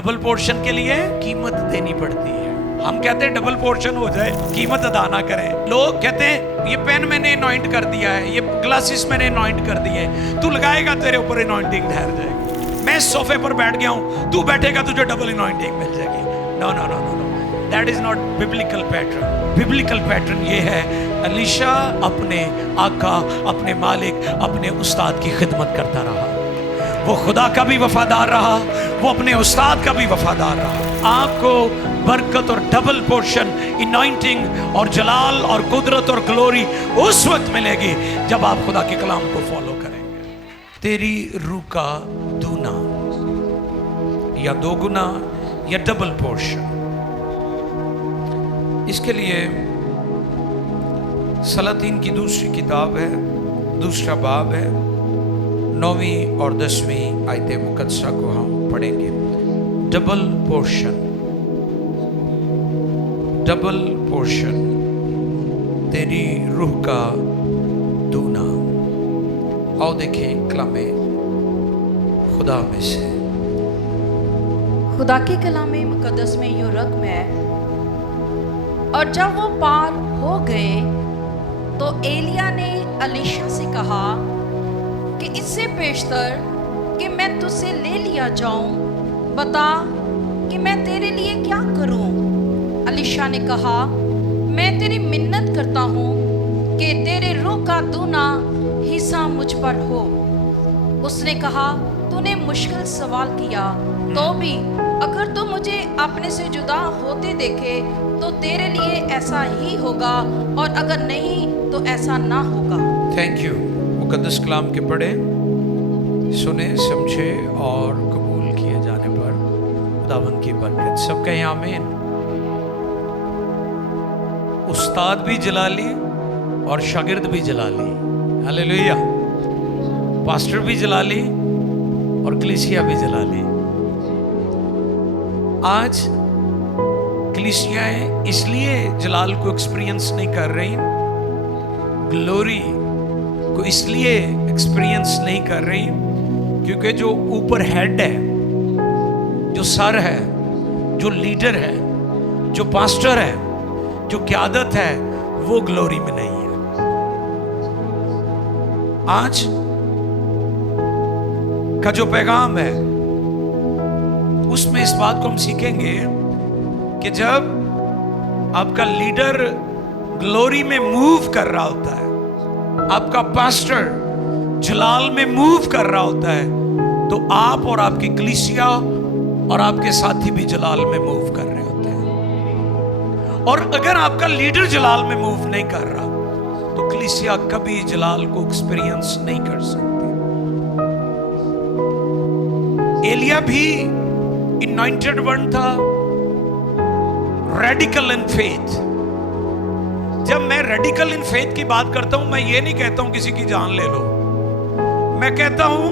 Double portion के लिए कीमत देनी पड़ती है। हम कहते हैं डबल पोर्शन हो जाए, कीमत अदा ना करें। लोग कहते हैं ये पेन मैंने अनॉइंट कर दिया है, ये ग्लासेस मैंने अनॉइंट कर दिए, तू लगाएगा तेरे ऊपर अनॉइंटिंग ठहर जाएगी। मैं इस सोफे पर बैठ गया हूँ, तू बैठेगा तुझे डबल अनॉइंटिंग मिल जाएगी। No no no no no, that is not biblical pattern. Biblical pattern ये है, एलीशा अपने आका, अपने मालिक, अपने उस्ताद की खिदमत करता रहा। वो खुदा का भी वफादार रहा, वो अपने उस्ताद का भी वफादार रहा। आपको बरकत और डबल पोर्शन, इनॉइंटिंग और जलाल और कुदरत और ग्लोरी उस वक्त मिलेगी जब आप खुदा के कलाम को फॉलो करेंगे। तेरी रूह का दूना या दोगुना या डबल पोर्शन, इसके लिए सलातीन की दूसरी किताब है, दूसरा बाब है, 9वीं और 10वीं आयत मुकद्दसा को हम पढ़ेंगे। डबल पोर्शन, डबल पोर्शन, तेरी रूह का दूना। आओ देखें कलामे खुदा में से। खुदा के कलामे मुकद्दस में यूं रकम है, और जब वो पार हो गए तो एलिया ने एलीशा से कहा कि इससे पेशतर कि मैं तुझसे ले लिया जाऊं, बता कि मैं तेरे लिए क्या करूं। एलीशा ने कहा, मैं तेरी मिन्नत करता हूं कि तेरे रूह का दूना हिस्सा मुझ पर हो। उसने कहा, तूने मुश्किल सवाल किया, तो भी अगर तू मुझे अपने से जुदा होते देखे तो तेरे लिए ऐसा ही होगा, और अगर नहीं तो ऐसा ना होगा। Thank you. मुकद्दस कलाम के पढ़े, सुने, समझे और कबूल किए जाने पर खुदावंद की बरकत। सब कहें आमीन। उस्ताद भी जलाली और शागिर्द भी जलाली, हालेलुया। पास्टर भी जलाली और कलीसिया भी जलाली। आज कलीसियाएं इसलिए जलाल को एक्सपीरियंस नहीं कर रही, ग्लोरी को इसलिए एक्सपीरियंस नहीं कर रही, क्योंकि जो ऊपर हेड है, जो सर है, जो लीडर है, जो पास्टर है, जो क़यादत है, वो ग्लोरी में नहीं है। आज का जो पैगाम है उसमें इस बात को हम सीखेंगे कि जब आपका लीडर ग्लोरी में मूव कर रहा होता है, आपका पास्टर जलाल में मूव कर रहा होता है, तो आप और आपकी कलीसिया और आपके साथी भी जलाल में मूव कर रहे होते हैं। और अगर आपका लीडर जलाल में मूव नहीं कर रहा तो कलीसिया कभी जलाल को एक्सपीरियंस नहीं कर सकती। एलिया भी इनॉइंटेड वन था, रेडिकल इन फेथ। जब मैं रेडिकल इन फेथ की बात करता हूं, मैं ये नहीं कहता हूं किसी की जान ले लो। मैं कहता हूं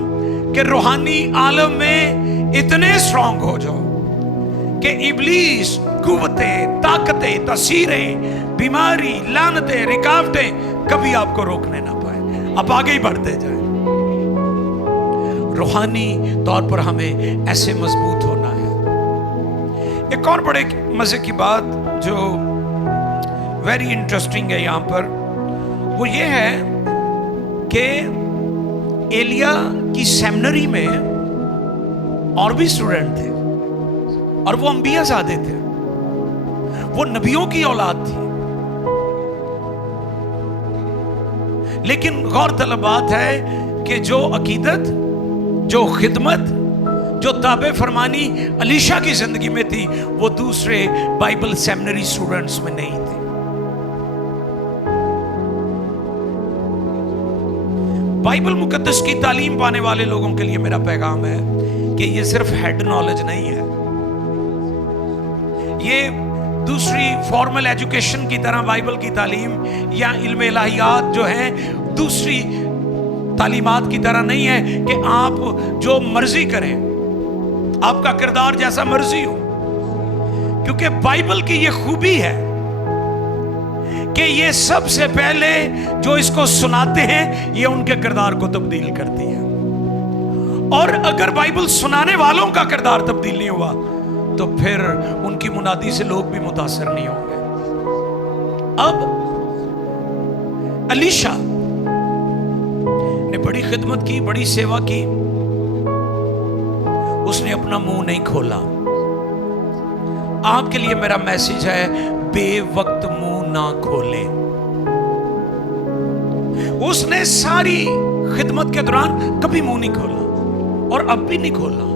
कि रूहानी आलम में इतने स्ट्रांग हो जाओ कि इब्लीस, कुव्वतें, ताकतें, तसीरें, बीमारी, लानतें, रुकावटें कभी आपको रोकने ना पाए। आप आगे ही बढ़ते जाए। रूहानी तौर पर हमें ऐसे मजबूत होना है। एक और बड़े मजे की बात जो वेरी इंटरेस्टिंग है यहां पर, वो ये है कि एलिया की सेमिनरी में और भी स्टूडेंट थे, और वो अंबियाज़ादे थे, वो नबियों की औलाद थी। लेकिन गौरतलब बात है कि जो अकीदत, जो खिदमत, जो ताबे फरमानी एलीशा की जिंदगी में थी, वो दूसरे बाइबल सेमिनरी स्टूडेंट्स में नहीं थी। बाइबल मुकद्दस की तालीम पाने वाले लोगों के लिए मेरा पैगाम है कि ये सिर्फ हेड नॉलेज नहीं है, ये दूसरी फॉर्मल एजुकेशन की तरह बाइबल की तालीम या इल्म इलाहियात जो है दूसरी तालीमात की तरह नहीं है कि आप जो मर्जी करें, आपका किरदार जैसा मर्जी हो। क्योंकि बाइबल की ये खूबी है कि ये सबसे पहले जो इसको सुनाते हैं ये उनके किरदार को तब्दील करती है, और अगर बाइबल सुनाने वालों का किरदार तब्दील नहीं हुआ तो फिर उनकी मुनादी से लोग भी मुतासर नहीं होंगे। अब अलीशा ने बड़ी खिदमत की, बड़ी सेवा की, उसने अपना मुंह नहीं खोला। आपके लिए मेरा मैसेज है, बेवक्त मुंह ना खोले। उसने सारी खिदमत के दौरान कभी मुंह नहीं खोला और अब भी नहीं खोला।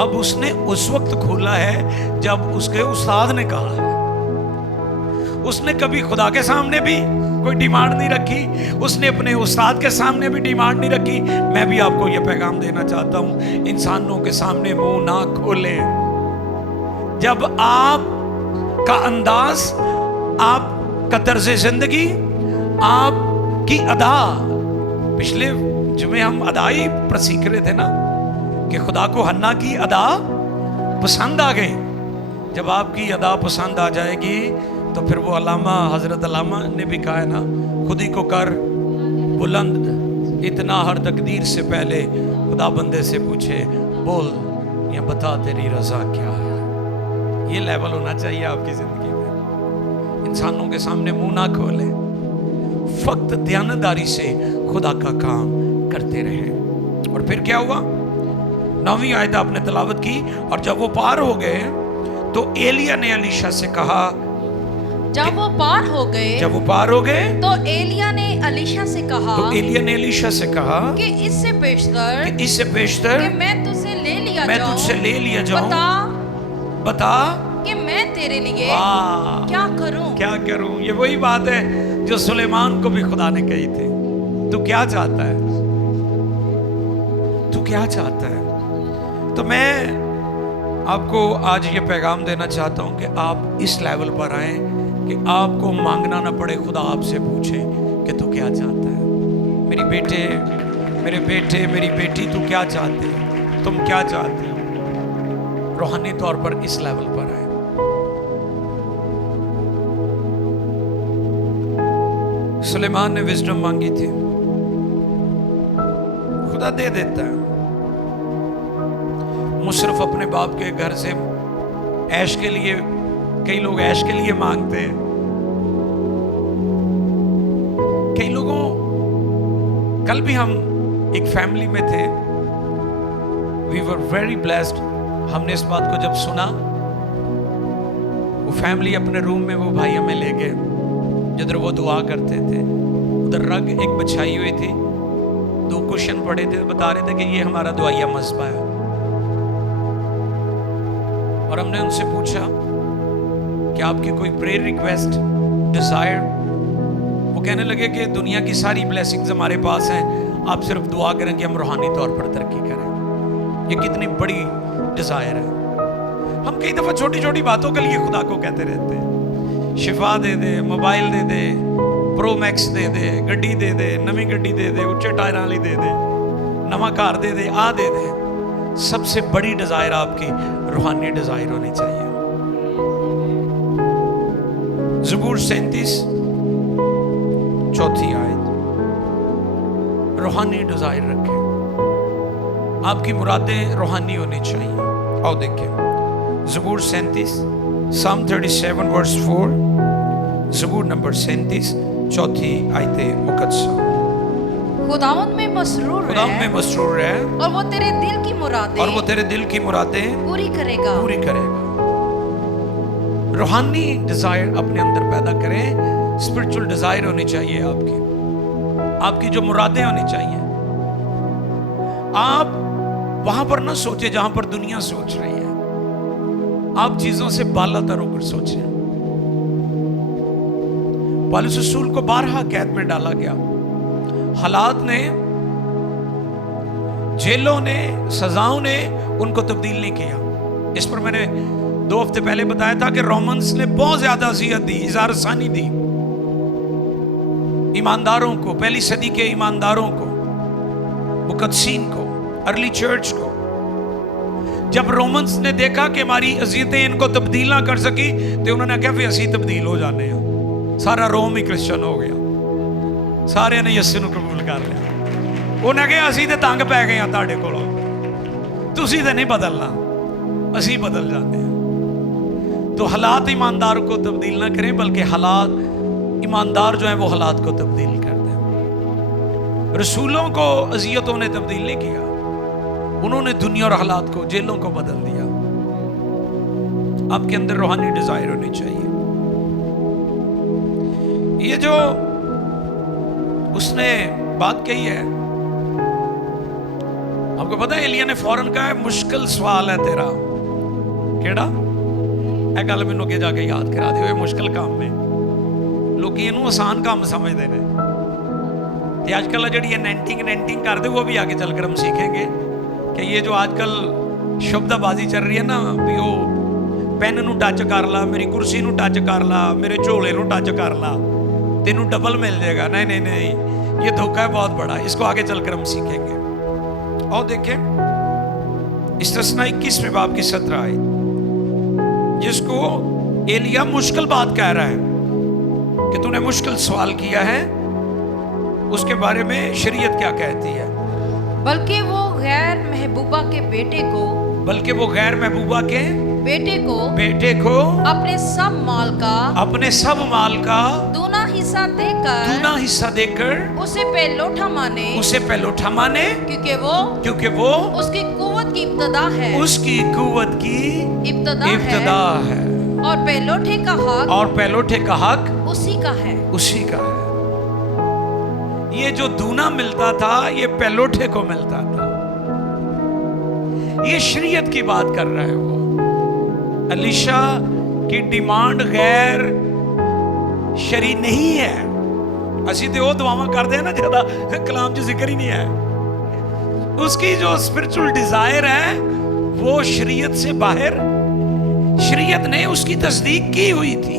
अब उसने उस वक्त खोला है जब उसके उस्ताद ने कहा है। उसने कभी खुदा के सामने भी कोई डिमांड नहीं रखी, उसने अपने उस्ताद के सामने भी डिमांड नहीं रखी। मैं भी आपको यह पैगाम देना चाहता हूं, इंसानों के सामने मुंह ना खोले। जब आप का अंदाज, आप का तर्ज जिंदगी, आपकी अदा, पिछले जुमे हम अदा ही सीख रहे थे ना कि खुदा को हन्ना की अदा पसंद आ गई। जब आपकी अदा पसंद आ जाएगी तो फिर वो अलामा, हजरत अलामा ने भी कहा है ना, खुद ही को कर बुलंद, इतना हर तकदीर से पहले खुदा बंदे से पूछे, बोल या बता तेरी रजा क्या है। ये लेवल होना चाहिए आपकी जिंदगी में। इंसानों के सामने मुंह ना खोले, फक्त दयानतदारी से खुदा का काम करते रहे। और फिर क्या हुआ? 9वीं आयत आपने तिलावत की। और जब वो पार हो गए तो एलिया ने अलीशा से कहा, जब वो पार हो गए तो एलिया ने अलीशा से कहा, कि इससे बेशतर कि मैं तुझसे ले लिया जाऊं, बता कि मैं तेरे लिए क्या करूं। ये वही बात है जो सुलेमान को भी खुदा ने कही थी। तू क्या चाहता है? तो मैं आपको आज ये पैगाम देना चाहता हूं कि आप इस लेवल पर आए कि आपको मांगना ना पड़े, खुदा आपसे पूछे कि तू क्या चाहता है। मेरे बेटे, मेरी बेटी, तू क्या चाहते हो? तुम क्या चाहते हो? रूहानी तौर पर इस लेवल पर आए। सुलेमान ने विजडम मांगी थी, खुदा दे देता है। मुशर्रफ अपने बाप के घर से ऐश के लिए, कई लोग ऐश के लिए मांगते हैं। कई लोगों, कल भी हम एक फैमिली में थे, वी वर वेरी ब्लेस्ड। हमने इस बात को जब सुना, वो फैमिली अपने रूम में, वो भाई हमें ले गए जिधर वो दुआ करते थे। उधर रग एक बिछाई हुई थी, 2 कुशन पड़े थे, बता रहे थे कि ये हमारा दुआया मस्बा है। और हमने उनसे पूछा कि आपकी कोई प्रेयर रिक्वेस्ट, डिजायर? वो कहने लगे कि दुनिया की सारी ब्लेसिंग्स हमारे पास हैं, आप सिर्फ दुआ करें कि हम रूहानी तौर पर तरक्की करें। ये कितनी बड़ी डिजायर है। हम कई दफा छोटी छोटी बातों के लिए खुदा को कहते रहते हैं, शिफा दे दे, मोबाइल दे दे, प्रो मैक्स दे दे, गड्डी दे दे, नवी गड्डी दे दे, उच्चे टायर वाली दे दे, नवा कार दे दे, आ दे दे। सबसे बड़ी डिजायर आपकी रूहानी डिजायर होनी चाहिए। ज़बूर 37 4 आयत, रूहानी डिजायर रखें। आपकी मुरादें रूहानी होनी चाहिए। आओ देखें ज़बूर 37, Psalm 37 verse 4, ज़बूर नंबर 37 4 आयत मुकद्दसा। खुदावंद में मसरूर है और वो तेरे दिल की मुरादें पूरी करेगा। रूहानी डिजायर अपने अंदर पैदा करें। स्पिरिचुअल डिजायर होनी चाहिए आपकी जो मुरादें होनी चाहिए। आप वहां पर ना सोचे जहां पर दुनिया सोच रही है, आप चीजों से बालातर होकर सोचें। पौलुस रसूल को 12 कैद में डाला गया। हालात ने, जेलों ने, सजाओं ने उनको तब्दील नहीं किया। इस पर मैंने 2 हफ्ते पहले बताया था कि रोमन्स ने बहुत ज्यादा अज़ियत दी, इज़ारसानी दी ईमानदारों को, पहली सदी के ईमानदारों को, मुकद्दसीन को, अर्ली चर्च को। जब रोमन्स ने देखा कि हमारी अज़ियतें इनको तब्दील ना कर सकी, तो उन्होंने कहा फिर असी तब्दील हो जाने हैं। सारा रोम ही क्रिश्चियन हो गया, सारे ने यीशु ਨੂੰ कबूल कर लिया। उन्हें कहा असी तो तंग पै गए तुहाडे कोलों, तुसी तो नहीं बदलना। ਅਸੀਂ ਬਦਲ ਜਾਂਦੇ ਹਾਂ। तो हालात ईमानदार को तब्दील ना करें, बल्कि हालात ईमानदार जो है वो हालात को तब्दील कर दें। रसूलों को अज़ियतों ने तब्दील नहीं किया, उन्होंने दुनिया और हालात को, जेलों को बदल दिया। आपके अंदर रूहानी डिजायर होनी चाहिए। ये जो उसने बात कही है, आपको पता है एलिया ने फौरन कहा है मुश्किल सवाल है तेरा। केड़ा ਇਹ ਗੱਲ ਮੈਨੂੰ ਅੱਗੇ ਜਾ ਕੇ ਯਾਦ ਕਰਾ ਦਿਓ। ਇਹ ਮੁਸ਼ਕਿਲ ਕੰਮ ਹੈ, ਲੋਕੀ ਇਹਨੂੰ ਆਸਾਨ ਕੰਮ ਸਮਝਦੇ ਨੇ, ਤੇ ਅੱਜ ਕੱਲ ਜਿਹੜੀ ਨੈਂਟਿੰਗ ਕਰਦੇ ਉਹ ਵੀ ਆगे चलकर हम सीखेंगे कि ये जो आजकल ਸ਼ਬਦਾਬਾਜ਼ੀ ਚੱਲ ਰਹੀ ਹੈ ਨਾ, ਵੀ ਉਹ ਪੈਨ ਨੂੰ ਟੱਚ ਕਰ ਲਾ, ਮੇਰੀ ਕੁਰਸੀ ਨੂੰ ਟੱਚ ਕਰ ਲਾ, ਮੇਰੇ ਝੋਲੇ ਨੂੰ ਟੱਚ ਕਰ ਲਾ, ਤੈਨੂੰ ਡਬਲ ਮਿਲ ਜਾਏਗਾ। नहीं नहीं, ये धोखा है बहुत बड़ा, इसको आगे चलकर हम सीखेंगे। और देखें इस्तिस्ना 21वें बाब की 17 आयत, जिसको एलिया मुश्किल बात कह रहा है कि तूने मुश्किल सवाल किया है, उसके बारे में शरीयत क्या कहती है। बल्कि वो गैर महबूबा के बेटे को बेटे को अपने सब माल का दूना हिस्सा देकर उसे पहलोठा माने, क्योंकि वो उसकी कुव्वत की इब्तदा है, और पहलोठे का हक उसी का है। ये जो दूना मिलता था ये पहलोठे को मिलता था। ये शरीयत की बात कर रहा है वो। अलीशा की डिमांड गैर शरी नहीं है। असी तो वो दुआवां करते हैं ना ज्यादा कलाम च जिक्र ही नहीं है। उसकी जो स्पिरिचुअल डिजायर है वो शरीयत से बाहर, शरीयत ने उसकी तस्दीक की हुई थी,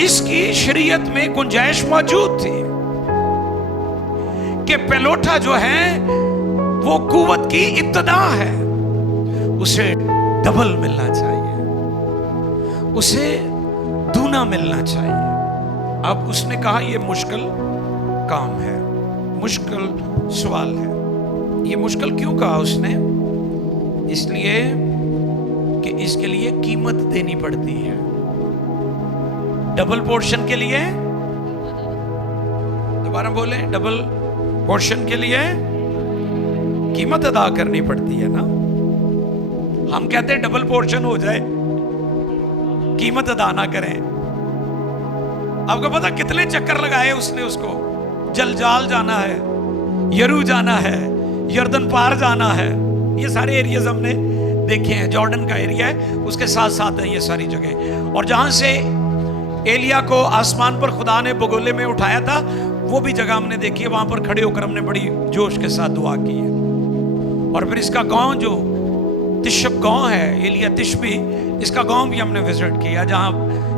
इसकी शरीयत में गुंजाइश मौजूद थी कि पहलोठा जो है वो कुव्वत की इब्तदा है, उसे डबल मिलना चाहिए, उसे दूना मिलना चाहिए। अब उसने कहा ये मुश्किल काम है, मुश्किल सवाल है। ये मुश्किल क्यों कहा उसने? इसलिए कि इसके लिए कीमत देनी पड़ती है। डबल पोर्शन के लिए, दोबारा बोले, डबल पोर्शन के लिए कीमत अदा करनी पड़ती है ना। हम कहते हैं डबल पोर्शन हो जाए, कीमत अदा ना करें। आपको पता कितने चक्कर लगाए उसने उसको? जलजाल जाना है, यरू जाना है, यर्दन पार जाना है, ये सारे एरियाज हमने देखे हैं। जॉर्डन का एरिया है, उसके साथ साथ है ये सारी जगह। और जहां से एलिया को आसमान पर खुदा ने बगोले में उठाया था, वो भी जगह हमने देखी है। वहां पर खड़े होकर हमने बड़ी जोश के साथ दुआ की है। और फिर इसका गांव जो तिशब गांव है, एलिया तिशबी, इसका गांव भी हमने विजिट किया, जहां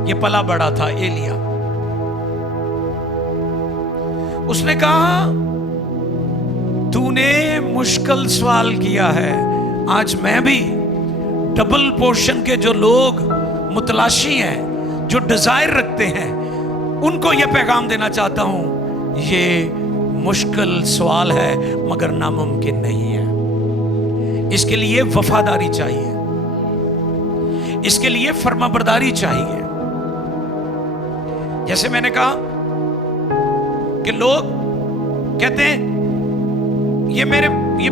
ये पला बड़ा था एलिया। उसने कहा तूने मुश्किल सवाल किया है, आज मैं भी डबल पोर्शन के जो लोग मुतलाशी हैं, जो डिजायर रखते हैं, उनको यह पैगाम देना चाहता हूं, ये मुश्किल सवाल है मगर नामुमकिन नहीं है। इसके लिए वफादारी चाहिए, इसके लिए फर्माबरदारी चाहिए। जैसे मैंने कहा कि लोग कहते हैं ये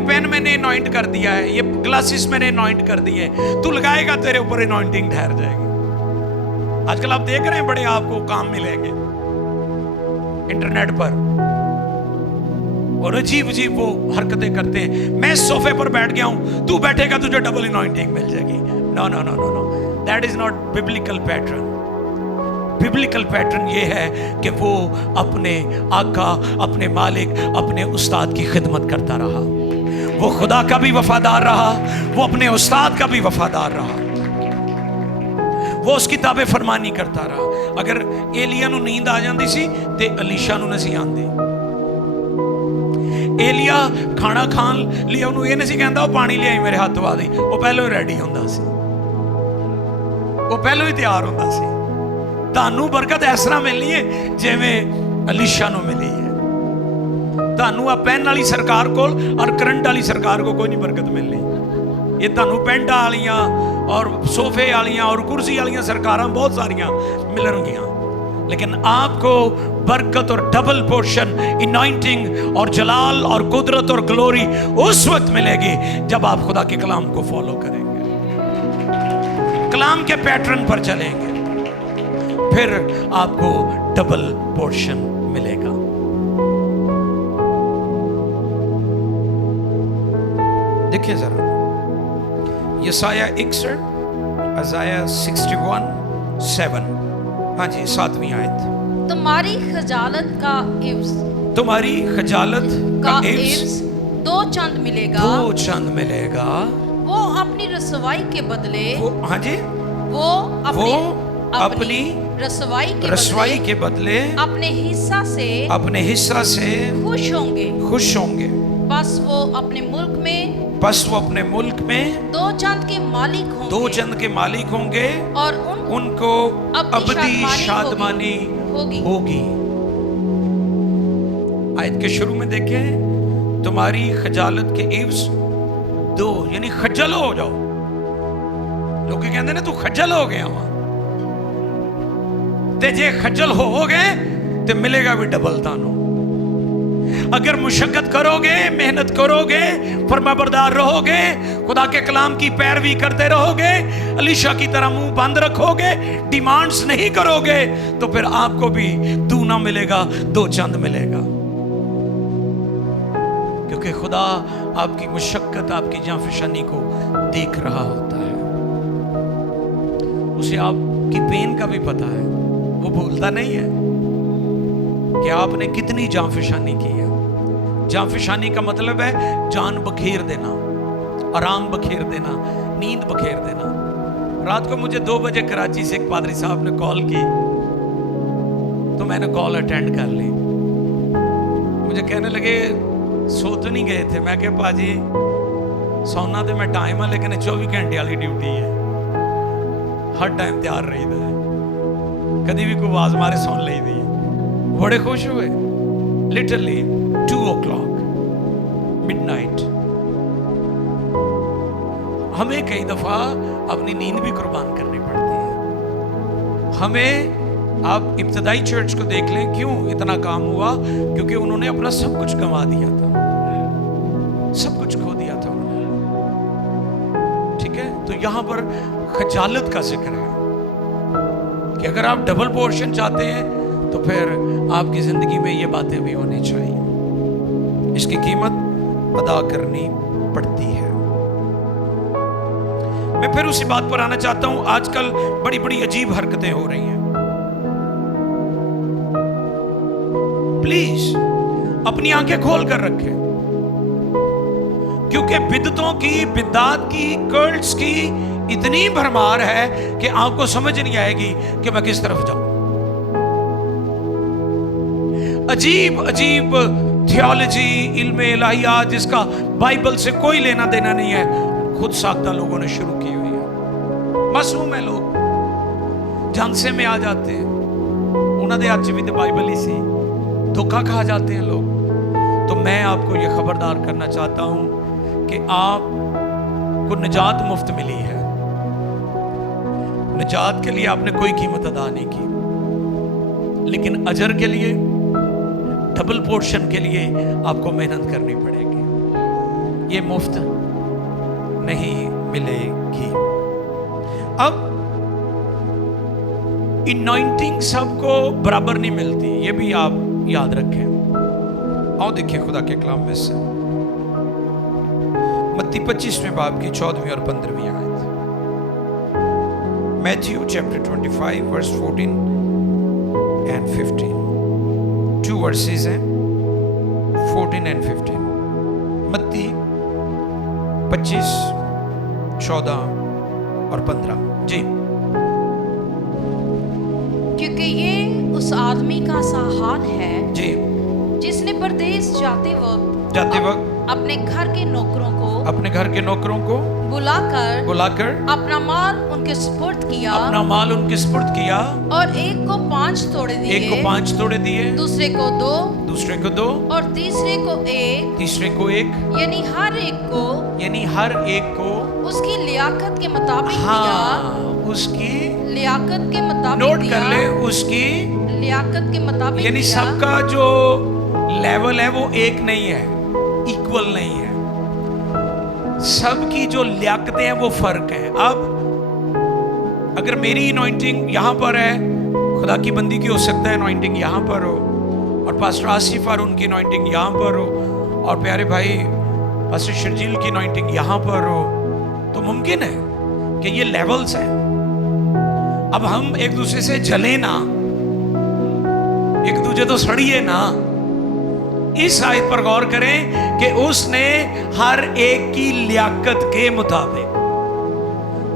पेन मैंने अनॉइंट कर दिया है, ये ग्लासेस मैंने अनॉइंट कर दिए, तू लगाएगा तेरे ऊपर अनॉइंटिंग ठहर जाएगी। आजकल आप देख रहे हैं बड़े आपको काम मिलेंगे इंटरनेट पर, और अजीब अजीब वो हरकतें करते हैं। मैं सोफे पर बैठ गया हूं, तू बैठेगा तुझे डबल अनॉइंटिंग मिल जाएगी। No no no no no, that is not biblical pattern. Biblical pattern ये है कि वो अपने आका, अपने मालिक, अपने उस्ताद की खिदमत करता रहा, वो खुदा का भी वफादार रहा, वो अपने उस्ताद का भी वफादार रहा, वो उसकी ताबे फरमानी करता रहा। अगर एलिया नूं नींद आ जाती सी ते अलीशा नूं नहीं आंदी। एलिया खाना खान लिया उन्होंने ये नहीं कहता वो पानी लियाई मेरे हाथ वा दी, वो पहलों ही रेडी होंदा सी, वो पहलों ही तैयार होंदा सी। तानू बरकत इस तरह मिलनी है जिवें अलीशा नूं मिली है। तानू आ पेन वाली सरकार कोल और करंट वाली सरकार को कोई नहीं बरकत मिलनी। ये ਤੁਹਾਨੂੰ ਪੈਂਟਾਂ ਵਾਲੀਆਂ ਔਰ ਸੋਫੇ ਵਾਲੀਆਂ ਔਰ ਕੁਰਸੀ ਵਾਲੀਆਂ ਸਰਕਾਰਾਂ ਬਹੁਤ ਸਾਰੀਆਂ ਮਿਲਣਗੀਆਂ, लेकिन आपको बरकत और डबल पोर्शन, इनॉइंटिंग और जलाल और कुदरत और ग्लोरी उस वक्त मिलेगी जब आप खुदा के कलाम को फॉलो करेंगे, कलाम के पैटर्न पर चलेंगे, फिर आपको डबल पोर्शन मिलेगा। देखिए जरा यसाया 61, अज़ाया 61:7, हाँ जी 7वीं आयत। तुम्हारी खजालत का इव्स, तुम्हारी खजालत का इव्स इव्स 2 चंद मिलेगा, 2 चंद मिलेगा। वो अपनी रसवाई के बदले, हाँ जी, वो अपनी रसवाई के बदले अपने हिस्सा से खुश होंगे। बस वो अपने मुल्क में 2 चंद के मालिक होंगे और उनको अबदी शादमानी होगी। आयत के शुरू में देखें, तुम्हारी खजालत के इव्स 2, यानी खज्जल हो जाओ। लोग कहते ना तू खज्जल हो गया वहां, ते जे खज्जल हो गए तो मिलेगा भी डबल तानो। अगर मुशक्कत करोगे, मेहनत करोगे, फरमाबरदार रहोगे, खुदा के कलाम की पैरवी करते रहोगे, अलीशा की तरह मुंह बंद रखोगे, डिमांड्स नहीं करोगे, तो फिर आपको भी दूना मिलेगा, 2 चंद मिलेगा। क्योंकि खुदा आपकी मुशक्कत, आपकी जाफिशानी को देख रहा होता है, उसे आपकी पेन का भी पता है, वो भूलता नहीं है कि आपने कितनी जाफिशानी की है। जाफिशानी का मतलब है जान बखेर देना, आराम बखेर देना, नींद बखेर देना। रात को मुझे 2 बजे कराची से एक पादरी साहब ने कॉल की, तो मैंने कॉल अटेंड कर ली। मुझे कहने लगे सो तो नहीं गए थे? मैं कहा पाजी सोना तो मैं टाइम है, लेकिन 24 घंटे वाली ड्यूटी है, हर टाइम तैयार रही है, कभी भी कोई आवाज मारे सुन ली दी। बड़े खुश हुए। Literally 2 o'clock midnight। हमें कई दफा अपनी नींद भी कुर्बान करनी पड़ती है। हमें, आप इब्तदाई चर्च को देख लें, क्यों इतना काम हुआ? क्योंकि उन्होंने अपना सब कुछ गंवा दिया था, सब कुछ खो दिया था उन्होंने। ठीक है, तो यहां पर खजालत का जिक्र है कि अगर आप डबल पोर्शन चाहते हैं तो फिर आपकी जिंदगी में ये बातें भी होनी चाहिए। इसकी कीमत अदा करनी पड़ती है। मैं फिर उसी बात पर आना चाहता हूं। आजकल बड़ी बड़ी अजीब हरकतें हो रही हैं। प्लीज अपनी आंखें खोल कर रखें, क्योंकि बिदतों की, बिदात की, कल्ट्स की इतनी भरमार है कि आपको समझ नहीं आएगी कि मैं किस तरफ जाऊं। अजीब अजीब थियोलॉजी, इल्म इलाहियात, जिसका बाइबल से कोई लेना देना नहीं है, खुद साख्ता लोगों ने शुरू की हुई है। मासूम है लोग, झांसे में आ जाते हैं, उन्होंने आज भी तो बाइबल ही सी, धोखा खा जाते हैं लोग। तो मैं आपको ये खबरदार करना चाहता हूं कि आपको निजात मुफ्त मिली है। निजात के लिए आपने कोई कीमत अदा नहीं की, लेकिन अजर के लिए, डबल पोर्शन के लिए आपको मेहनत करनी पड़ेगी। ये मुफ्त नहीं मिलेगी। अब इनॉइंटिंग सबको बराबर नहीं मिलती, ये भी आप याद रखें। आओ देखिए खुदा के कलाम में से मत्ती 25वें बाब की 14वीं और 15वीं आयत। Matthew chapter 25 verse 14 and 15। 2 verses हैं, 14 एंड 15। मत्ती 25, 14 और 15 जी। क्योंकि ये उस आदमी का सा हाल है जी, जिसने परदेश जाते वक्त अपने घर के नौकरों को बुलाकर अपना माल उनके सुपुर्द किया, और एक को 5 तोड़े दिए, दूसरे को दूसरे को 2 और तीसरे को 1, तीसरे को 1, यानी हर एक को उसकी लियाकत के मुताबिक दिया। हाँ उसकी लियाकत के मुताबिक नोट दिया, कर ले, उसकी लियाकत के मुताबिक यानी दिया। सबका जो लेवल है वो एक नहीं है, इक्वल नहीं है, सबकी जो लियाकतें हैं वो फर्क है। अब अगर मेरी अनॉइंटिंग यहाँ पर है, खुदा की बंदी की हो सकता है अनॉइंटिंग यहाँ पर हो, और पास्टर आसिफ और उनकी अनॉइंटिंग यहाँ पर हो, और प्यारे भाई पास्टर शर्जील की अनॉइंटिंग यहाँ पर हो, तो मुमकिन है कि ये लेवल्स हैं। अब हम एक दूसरे से जले ना, एक दूसरे तो सड़िए ना। इस आयत पर गौर करें कि उसने हर एक की लियाकत के मुताबिक।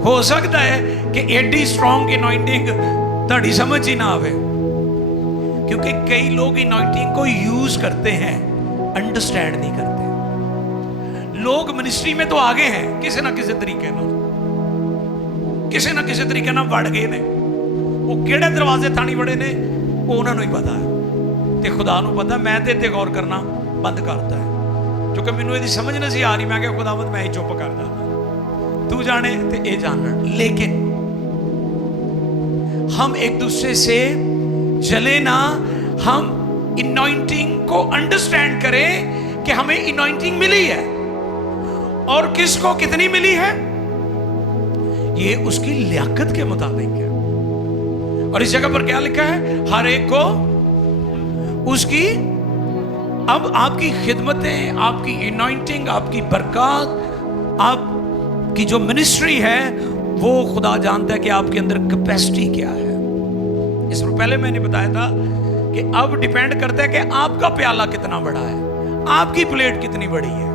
हो सकता है कि एडी स्ट्रॉन्ग अनॉइंटिंग ताड़ी समझ ही ना आवे, क्योंकि कई लोग अनॉइंटिंग को यूज करते हैं, अंडरस्टैंड नहीं करते। लोग मिनिस्ट्री में तो आगे हैं किसी ना किसी तरीके ना बढ़ गए ने, वो किहड़े दरवाजे थानी बड़े ने वो उन्होंने ही पता है, ते खुदा नूं पता। मैं ते इत्ते गौर करना बंद करता है, क्योंकि मैनूं इहदी समझ नहीं सी आ रही। मैं क्या खुदावंद मैं ही चुप कर जाना, तू जाने ते ये जानन। लेकिन हम एक दूसरे से जले ना, हम अनॉइंटिंग को अंडरस्टैंड करें कि हमें अनॉइंटिंग मिली है और किसको कितनी मिली है, ये उसकी लियाकत के मुताबिक है। और इस जगह पर क्या लिखा है? हर एक को उसकी। अब आपकी खिदमतें, आपकी अनॉइंटिंग, आपकी बरकत, आपकी जो मिनिस्ट्री है, वो खुदा जानता है कि आपके अंदर कैपेसिटी क्या है। इस पर पहले मैंने बताया था कि अब डिपेंड करता है कि आपका प्याला कितना बड़ा है, आपकी प्लेट कितनी बड़ी है।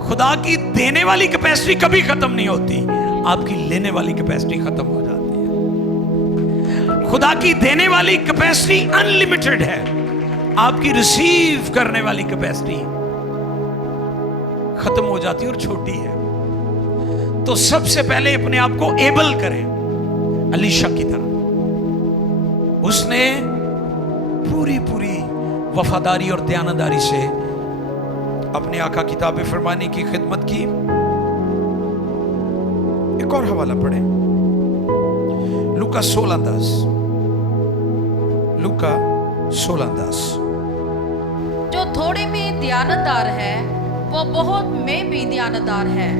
खुदा की देने वाली कैपेसिटी कभी खत्म नहीं होती, आपकी लेने वाली कैपेसिटी खत्म हो जाती है। खुदा की देने वाली कैपेसिटी अनलिमिटेड है, आपकी रिसीव करने वाली कैपेसिटी खत्म हो जाती है और छोटी है। तो सबसे पहले अपने आप को एबल करें अलीशा की तरह। उसने पूरी पूरी वफादारी और दयानतदारी से अपने आका की ताबे फरमाने की खिदमत की। एक और हवाला पढ़े, लूका 16:10। लूका 16:10। जो थोड़े में दयानतदार है वो बहुत में भी दयानतदार है,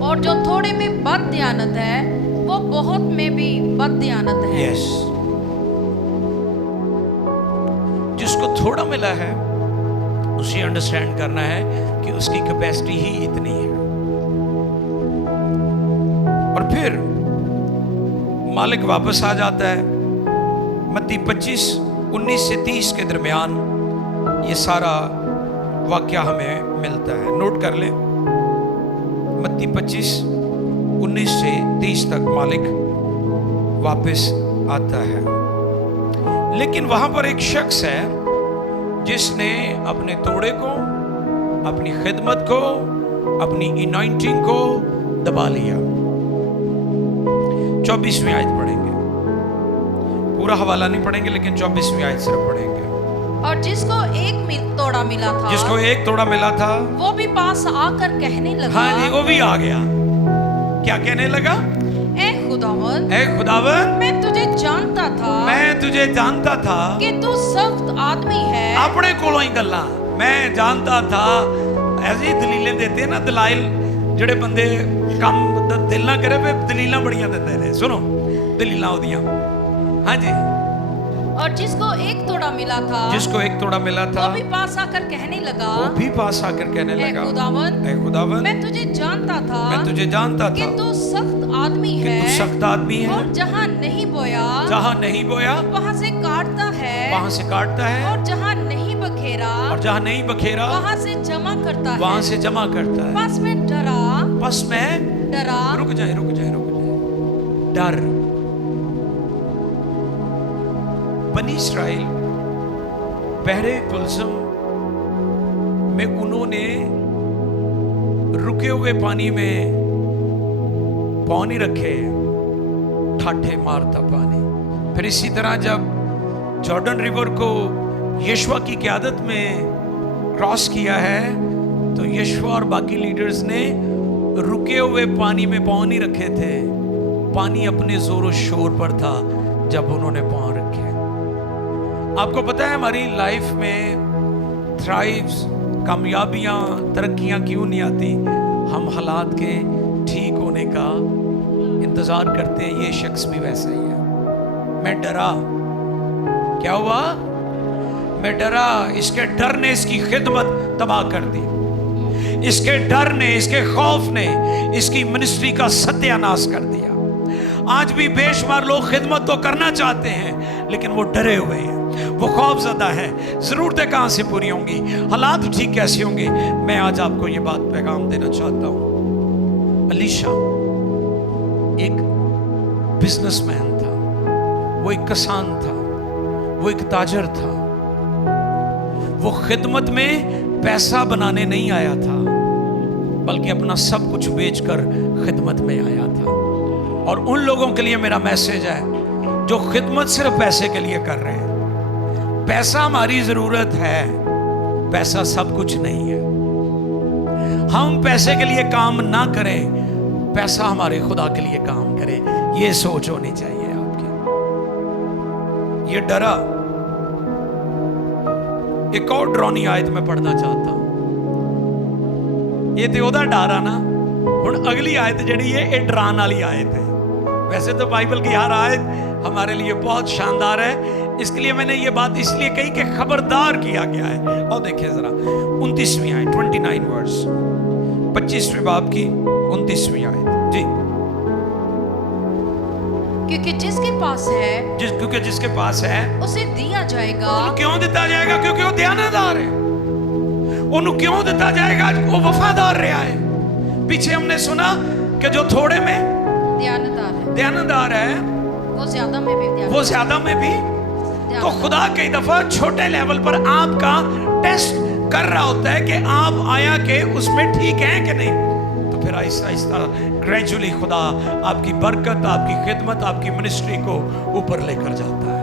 और जो थोड़े में बद दयानत है वो बहुत में भी बद दयानत है। यस, जिसको थोड़ा मिला है उसे अंडरस्टैंड करना है कि उसकी कैपेसिटी ही इतनी है। और फिर मालिक वापस आ जाता है। मत्ती 25:19 से 30 के दरमियान ये सारा वाक्या हमें मिलता है। नोट कर लें, मत्ती 25:19 से 30 तक मालिक वापस आता है। लेकिन वहां पर एक शख्स है जिसने अपने तोड़े को, अपनी खिदमत को, अपनी अनॉइंटिंग को दबा लिया। 24वीं आयत पढ़ेंगे, पूरा हवाला नहीं पढ़ेंगे लेकिन 24वीं आयत सिर्फ पढ़ेंगे। और जिसको एक तोड़ा मिला था, जिसको एक तोड़ा मिला था, वो भी पास आकर कहने लगा, हाँ जी, वो भी आ गया। क्या कहने लगा? ए खुदावंद, ए खुदावंद, मैं तुझे जानता था, मैं तुझे जानता था कि तू सख्त आदमी है। अपने कोलों ही गल्ला मैं जानता था। ऐसी दलीलें देते हैं ना, दलाइल ਜਿਹੜੇ ਬੰਦੇ ਕੰਮ ਦਾ ਦਿਲ ਨਾ ਕਰੇ ਵੇ ਦਲੀਲਾਂ ਬੜੀਆਂ ਦਿੰਦੇ ਨੇ। सुनो दलीलां ਉਹਦੀਆਂ। हाँ जी। और जिसको एक तोड़ा मिला था, जिसको एक तोड़ा मिला था, वो भी पास आकर कहने लगा, वो भी पास आकर कहने लगा, ए खुदावंद, मैं तुझे जानता था, मैं तुझे जानता था कि तू सख्त आदमी है, कि तू सख्त आदमी है, और जहाँ नहीं बोया, जहाँ नहीं बोया वहाँ से काटता है, वहाँ से काटता है, और जहाँ नहीं बखेरा, और जहाँ नहीं बखेरा वहाँ से जमा करता है, वहाँ से जमा करता है। बस मैं डरा, बस मैं डरा, रुक जाए डर। बनी इस्राइल बहरे कुलसम में उन्होंने रुके हुए पानी में पाँव नहीं रखे, ठाठे मारता पानी। फिर इसी तरह जब जॉर्डन रिवर को यीशुआ की क़यादत में क्रॉस किया है, तो यीशुआ और बाकी लीडर्स ने रुके हुए पानी में पाँव नहीं रखे थे, पानी अपने जोर और शोर पर था जब उन्होंने पाँव रखे। आपको पता है हमारी लाइफ में थ्राइव्स, कामयाबियाँ, तरक्कियाँ क्यों नहीं आती? हम हालात के ठीक होने का इंतज़ार करते हैं। ये शख्स भी वैसा ही है। मैं डरा, क्या हुआ? मैं डरा, इसके डर ने इसकी खिदमत तबाह कर दी, इसके डर ने, इसके खौफ ने इसकी मिनिस्ट्री का सत्यानाश कर दिया। आज भी बेशुमार लोग खिदमत तो करना चाहते हैं लेकिन वो डरे हुए हैं, वो खौफजदा है। ज़रूरतें कहाँ से पूरी होंगी, हालात ठीक कैसे होंगे? मैं आज आपको ये बात पैगाम देना चाहता हूँ। अलीशा एक बिजनेसमैन था, वो एक किसान था, वो एक ताजर था। वो खिदमत में पैसा बनाने नहीं आया था, बल्कि अपना सब कुछ बेचकर खिदमत में आया था। और उन लोगों के लिए मेरा मैसेज है जो खिदमत सिर्फ पैसे के लिए कर रहे हैं। पैसा हमारी जरूरत है, पैसा सब कुछ नहीं है। हम पैसे के लिए काम ना करें, पैसा हमारे खुदा के लिए काम करे, ये सोच होनी चाहिए आपकी। ये डरा। एक और डरावनी आयत में पढ़ना चाहता हूं। ये तो ओदा डर आ ना, हुण अगली आयत जड़ी है ये डरान वाली आयत है। वैसे तो बाइबल की हर आयत हमारे लिए बहुत शानदार है, इसके लिए मैंने ये बात इसलिए कही कि खबरदार किया गया है। और देखिए जरा 29वीं आयत, 29 वर्स, 25वें बाब की 29वीं आयत जी। क्योंकि जिसके पास है, क्योंकि जिसके पास है उसे दिया जाएगा। क्यों दिता जाएगा? क्योंकि वो दयानतदार है। उन्हें क्यों दिता जाएगा? वो वफादार रहा है। पीछे हमने सुना कि जो थोड़े में दयानतदार है वो ज्यादा में भी तो खुदा कई दफा छोटे लेवल पर आपका टेस्ट कर रहा होता है कि आप आया के उसमें ठीक हैं कि नहीं। तो फिर आहिस्ता आहिस्ता ग्रेजुअली खुदा आपकी बरकत, आपकी खिदमत, आपकी मिनिस्ट्री को ऊपर लेकर जाता है।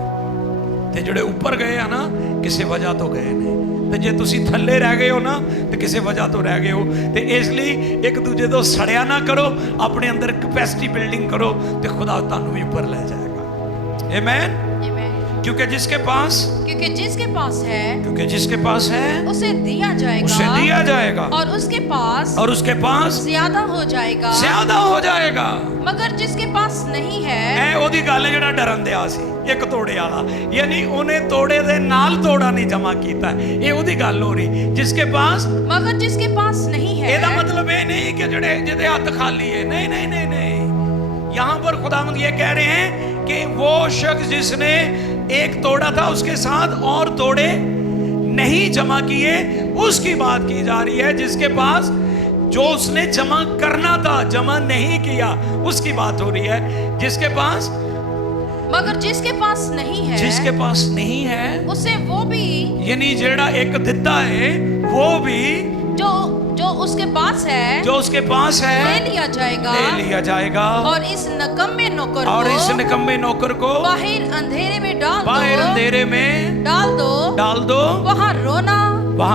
ते जोड़े ऊपर गए हैं ना, किसी वजह तो गए नहीं, ते जे तुसी थल्ले रह गए हो ना तो किसी वजह तो रह गए हो। ते इसलिए एक दूजे तो सड़िया ना करो, अपने अंदर कैपेसिटी बिल्डिंग करो, तो खुदा तुहानू भी ऊपर ले जाएगा। आमीन। क्योंकि जिसके पास है उसे दिया जाएगा और उसके पास ज्यादा हो जाएगा। मगर जिसके पास नहीं है, ओदी गल है जेड़ा डरन दिया सी एक तोड़े वाला, यानी उन्हें तोड़े दे नाल तोड़ा नहीं जमा कीता। ये ओदी गल हो रही जिसके पास, मगर जिसके पास नहीं है। एदा मतलब ये नहीं कि जेड़े जिदे हाथ खाली है, नहीं नहीं नहीं नहीं। यहाँ पर खुदावंद ये कह रहे हैं कि वो शख्स जिसने एक तोड़ा था उसके साथ और तोड़े नहीं जमा किए, उसकी बात की जा रही है। जिसके पास जो उसने जमा करना था जमा नहीं किया, उसकी बात हो रही है। जिसके पास, मगर जिसके पास नहीं है उसे वो भी, यानी जेड़ा एक दिता है वो भी जो उसके पास है ले लिया जाएगा। और इस निकम्मे नौकर को बाहर अंधेरे में डाल दो। वहाँ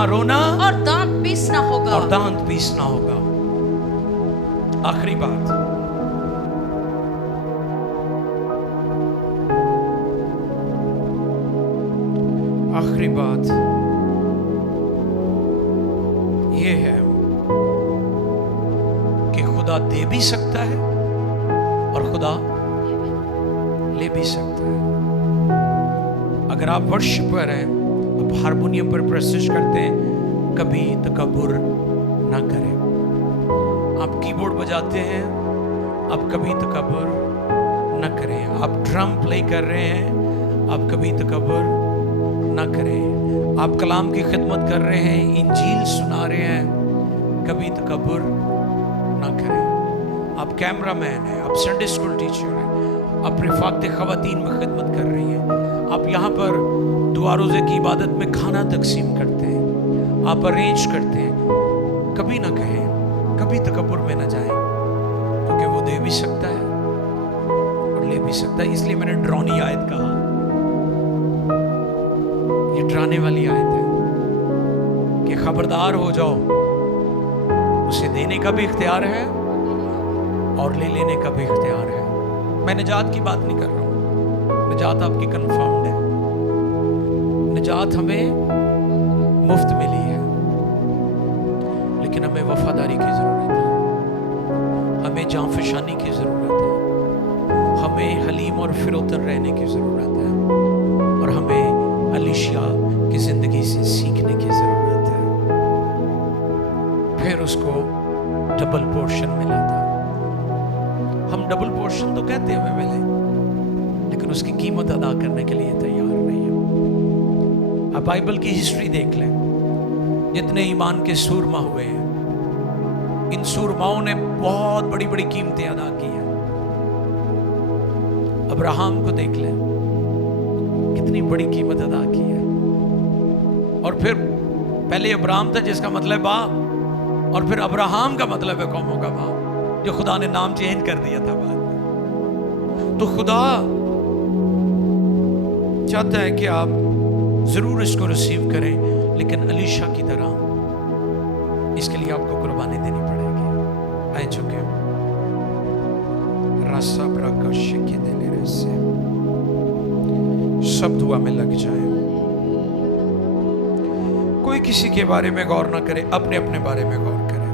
रोना और दांत पीसना होगा। आखिरी बात, ये है कि खुदा दे भी सकता है और खुदा ले भी सकता है। अगर आप वर्शिपर हैं, आप हारमोनियम पर प्रस्तुत करते हैं, कभी तकब्बुर ना करें। आप कीबोर्ड बजाते हैं, आप कभी तकब्बुर ना करें। आप ड्रम प्ले कर रहे हैं, आप कभी तकब्बुर ना करें। आप कलाम की खिदमत कर रहे हैं, इंजील सुना रहे हैं, कभी तकब्बुर ना करें। आप कैमरामैन हैं, आप संडे स्कूल टीचर हैं, आप रिफाकते ख़वातीन में खिदमत कर रही हैं, आप यहाँ पर दुआ रोज़े की इबादत में खाना तकसीम करते हैं, आप अरेंज करते हैं, कभी ना कहें, कभी तकब्बुर में ना जाएं, क्योंकि वो दे भी सकता है और ले भी सकता है। इसलिए मैंने डरावनी आयत कहा, ये डराने वाली आयत है कि खबरदार हो जाओ, उसे देने का भी इख्तियार है और ले लेने का भी इख्तियार है। मैं निजात की बात नहीं कर रहा हूँ, निजात आपकी कंफर्म्ड है, निजात हमें मुफ्त मिली है, लेकिन हमें वफादारी की ज़रूरत है, हमें जांफशानी की ज़रूरत है, हमें हलीम और फिरोतन रहने की ज़रूरत है, और हमें अलीशिया की ज़िंदगी से सीखने की ज़रूरत है। फिर उसको डबल पोर्शन मिला था। हम डबल पोर्शन तो कहते हैं हमें मिले, लेकिन उसकी कीमत अदा करने के लिए तैयार नहीं है। आप बाइबल की हिस्ट्री देख लें, जितने ईमान के सूरमा हुए हैं, इन सूरमाओं ने बहुत बड़ी बड़ी कीमतें अदा की हैं। अब्राहम को देख लें, कितनी बड़ी कीमत अदा की है। और फिर पहले अब्राहम था जिसका मतलब बाप, और फिर अब्राहम का मतलब है कौमों का बाप, जो खुदा ने नाम चेंज कर दिया था बाद में। तो खुदा चाहता है कि आप जरूर इसको रिसीव करें, लेकिन अलीशा की तरह इसके लिए आपको कुर्बानी देनी पड़ेगी। आए चुके रसा प्रकाश के देने से सब दुआ में लग जाए। कोई किसी के बारे में गौर ना करे, अपने अपने बारे में गौर करे।